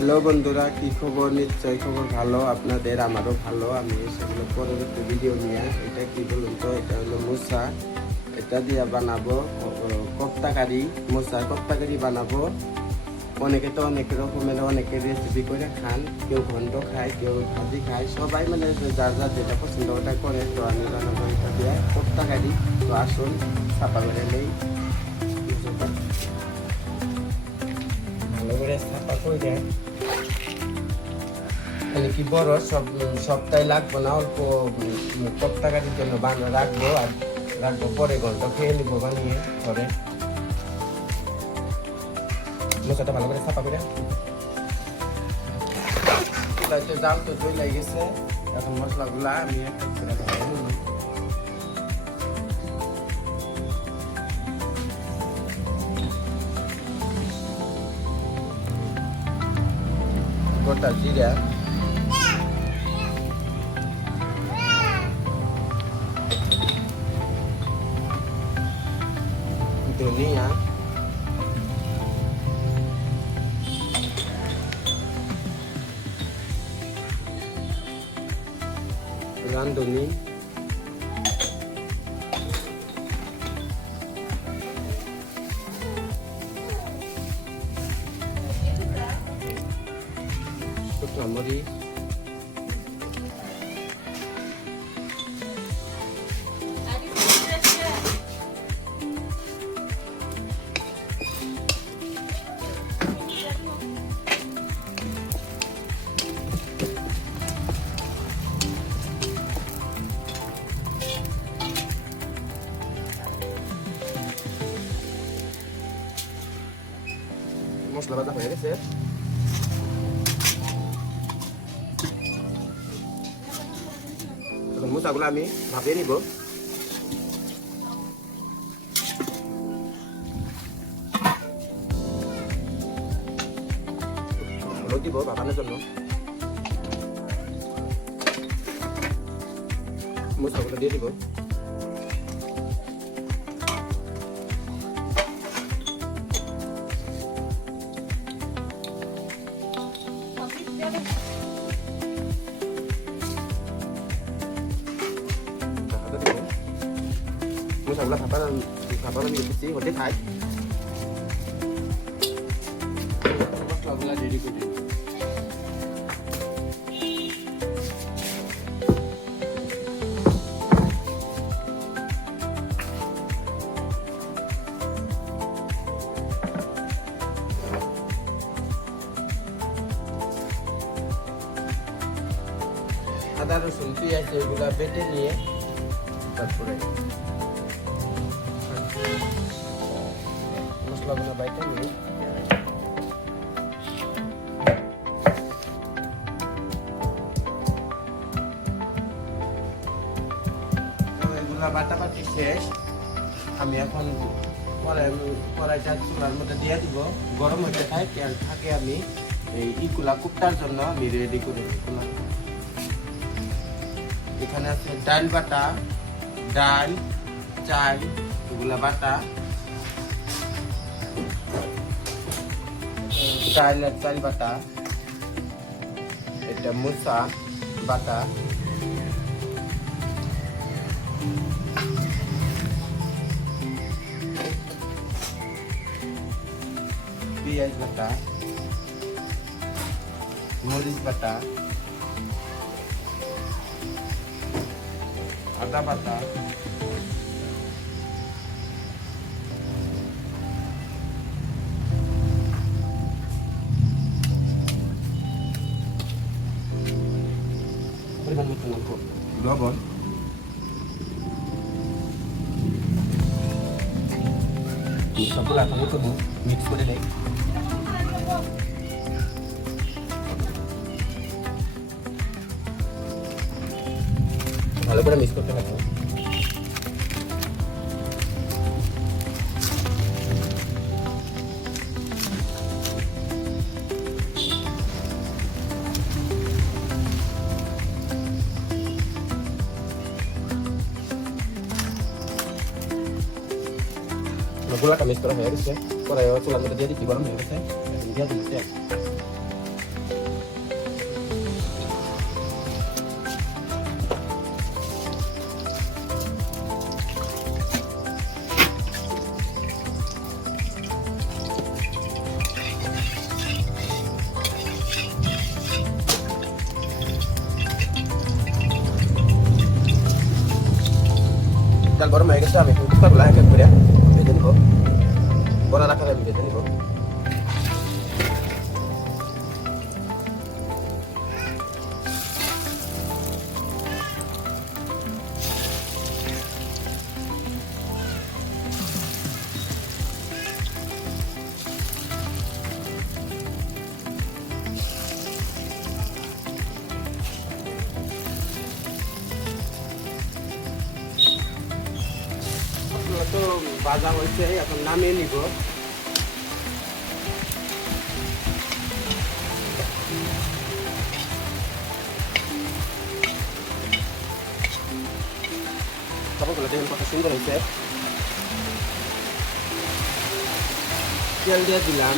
Hello বন্ধুরা, কি খবর? নিশ্চয় খবর ভালো আপনাদের, আমারও ভালো। আমি সেগুলো পরবর্তী ভিডিও নিয়ে, এটা কি বলুন তো, এটা হলো মোসা। এটা দিয়ে বানাবো কোপ্তা কারি, মোসা কোপ্তা কারি বানাবো। অনেকে তো অনেক রকমের অনেকে রেসিপি করে খান, কেউ ঘন্ট খায়, কেউ ভাজি খায়, সবাই মানে যার যার যেটা পছন্দ ওটা করে। তো আমি বানাবো এটা দিয়ে কোপ্তা কারি। তো আসুন ছাপা করে নেই, ভালো করে ছাপা করে কি বড় সবটাই লাগবো না, অল্প কোপ্তা কারির জন্য রাখবো। আর রাখবো পরে ঘন্টা খেয়ে নিবো বানিয়ে পরে। মশলাটা ভালো করে ছাপা করে জাল তো চলে গেছে। এখন মশলাগুলা আমি একটা করে গোটা জিরা, ধনিয়া, রাঁধুনি, শুকনো মরিচ, মশলা বাটা হয়ে গেছে। এখন মোচাগুলো আমি ভাপিয়ে নিব। হলুদ দিব ভাপানোর জন্য। মোচাগুলো দিয়ে দিব। মোচাগুলো ভাপানো নিয়ে এসেছি, হতে থাক। মশলাগুলো রেডি করে আদা রসুন পেঁয়াজ এগুলা বেটে নিয়ে তারপরে মশলাগুলো বাইটে নিয়ে এগুলা বাটাবাটি শেষ। আমি এখন কড়াইটা চুলার মধ্যে দিয়ে দিব, গরম হতে থাকে। আমি এই ইগুলা কুপ্তার জন্য আমি রেডি করে দিলাম। এখানে আছে ডাল বাটা, ডাল, চাল, এগুলা বাটা, ডাল আর চাল বাটা, এটা মোচা বাটা, পেঁয়াজ বাটা, মরিচ বাটা, আদা বাটা, পরিমাণ মতো লবণ, সবগুলো এখন করবো, মিক্স করে নেই। ভালো করে মিক্স করতে থাকবো। গোলাটা মিক্স করা হয়ে গেছে, কড়াই চুলার মধ্যে দিয়ে দিচ্ছি, গরম হয়ে গেছে, দিয়ে দিচ্ছি। আমি কুর্তাগুলো এক এক করে ভেজে নিব, বড় রাখা আমি ভেজে নিব। তো ভাজা হয়েছে, এখন নামিয়ে নিব। খাবারগুলো দেখুন কত সুন্দর হয়েছে। তেল দিয়ে দিলাম,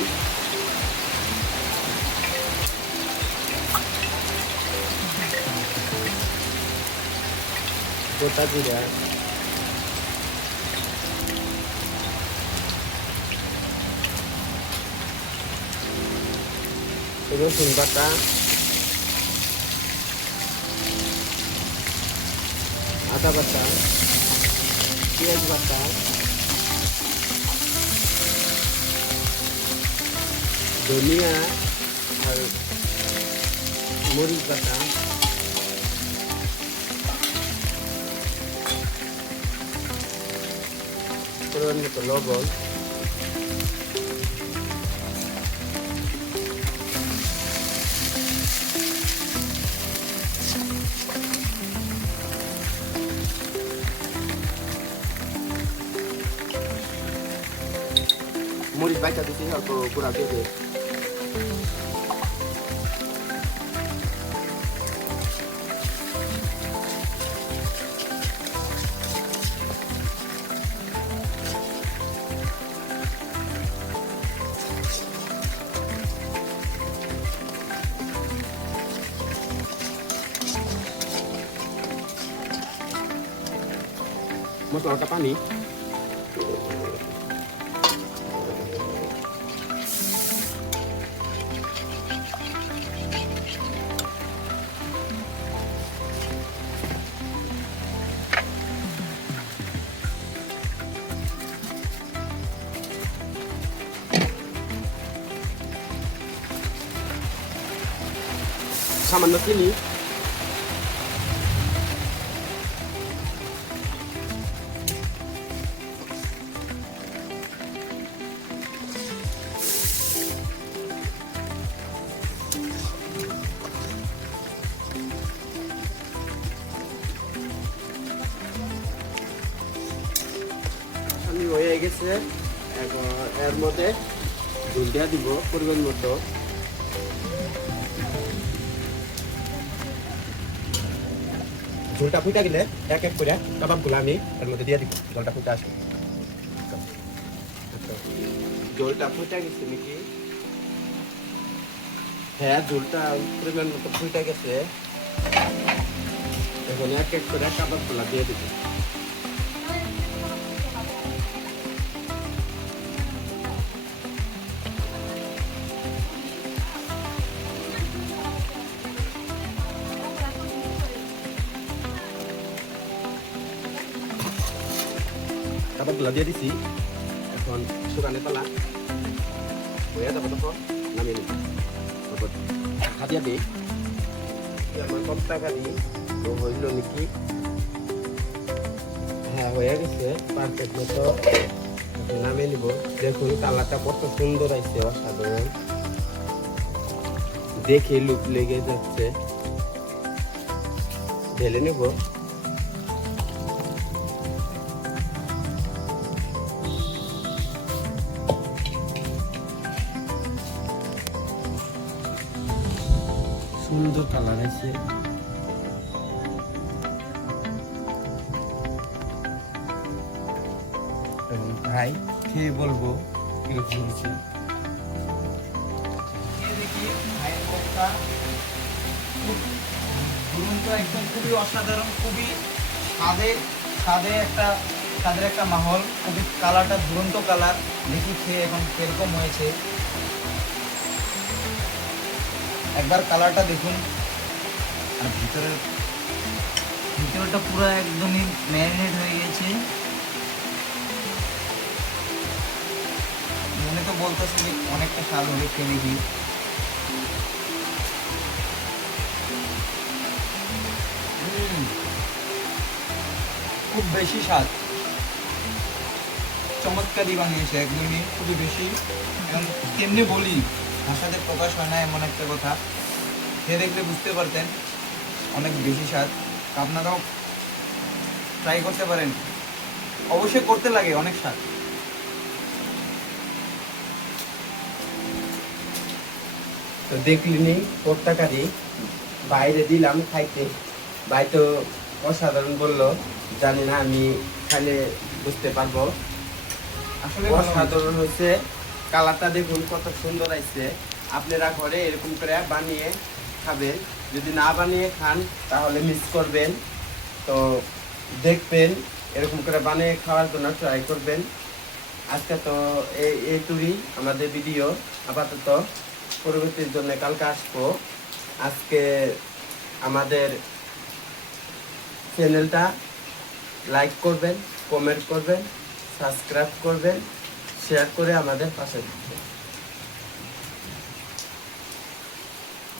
গোটা জিরা, রসুন বাটা, আদা বাটা, পেঁয়াজ বাটা, ধনিয়া আর মরিচ বাটা, পরিমাণ মতো লবণ, মরিচ বাইটা দিতে অল্প গুঁড়া দিয়ে দিয়ে মশলাটা পানি, সামান্য চিনি, আমি হয়ে গেছে। এখন এর মধ্যে ঝোল দিয়া দিব পরিমাণ মতো। ঝোলটা ফুটে গেলে এক এক করে কাবাবগুলো আমি এর মধ্যে দিয়ে দিব। ঝোলটা ফুটে আসবে, ঝোলটা ফুটে গেছে নাকি? হ্যাঁ, ঝোলটা পরিমাণ মতো ফুটে গেছে। এখন এক এক করে কাবাবগুলো দিয়ে দিব। কাবাবগুলো দিয়ে দিছি, এখন শুকানে পালা হয়ে যাবে, তখন নামিয়ে নিব। তারপর ঢাকা দিয়ে দিই। আমার কপ্তা কারি তো হইল নাকি? হ্যাঁ, হয়ে গেছে পারফেক্ট মতো। নামিয়ে নিব। দেখুন কালারটা কত সুন্দর আসছে, অসাধারণ, দেখে লুক লেগে যাচ্ছে। ঢেলে নেব। সুন্দর কালার আছে। ভাই খেয়ে বলবো কিরকম হয়েছে। একদম খুবই অসাধারণ, খুবই স্বাদের একটা মাহল। খুবই কালারটা দুরন্ত কালার। দেখি খেয়ে এখন কিরকম হয়েছে। একবার কালারটা দেখুন। আর ভিতরটা পুরো একদমই ম্যারিনেট হয়ে গেছে। বলতেছে যে অনেকটা স্বাদ হবে, খেয়ে দেখি। খুব বেশি স্বাদ, চমৎকারই বানিয়েছে, একদমই খুবই বেশি। এবং কেমনি বলি, ভাষাতে প্রকাশ হয় না এমন একটা কথা। খেয়ে দেখলে বুঝতে পারতেন অনেক বেশি স্বাদ। আপনারাও ট্রাই করতে পারেন, অবশ্যই করতে লাগে, অনেক স্বাদ। তো দেখলিনি কোপ্তা কারি, বাইরে দিলাম খাইতে, ভাই তো অসাধারণ বললো, জানি না আমি খাইলে বুঝতে পারবো। আসলে ভালো হয়েছে। অসাধারণ হয়েছে, কালারটা দেখুন কত সুন্দর আসছে। আপনারা ঘরে এরকম করে বানিয়ে খাবেন, যদি না বানিয়ে খান তাহলে মিস করবেন। তো দেখবেন, এরকম করে বানিয়ে খাওয়ার জন্য ট্রাই করবেন। আজকে তো এই টুরি আমাদের ভিডিও, আপাতত পরবর্তীর জন্য কালকে আসবো। আজকে আমাদের চ্যানেলটা লাইক করবেন, কমেন্ট করবেন, সাবস্ক্রাইব করবেন, শেয়ার করে আমাদের পাশে থাকবেন।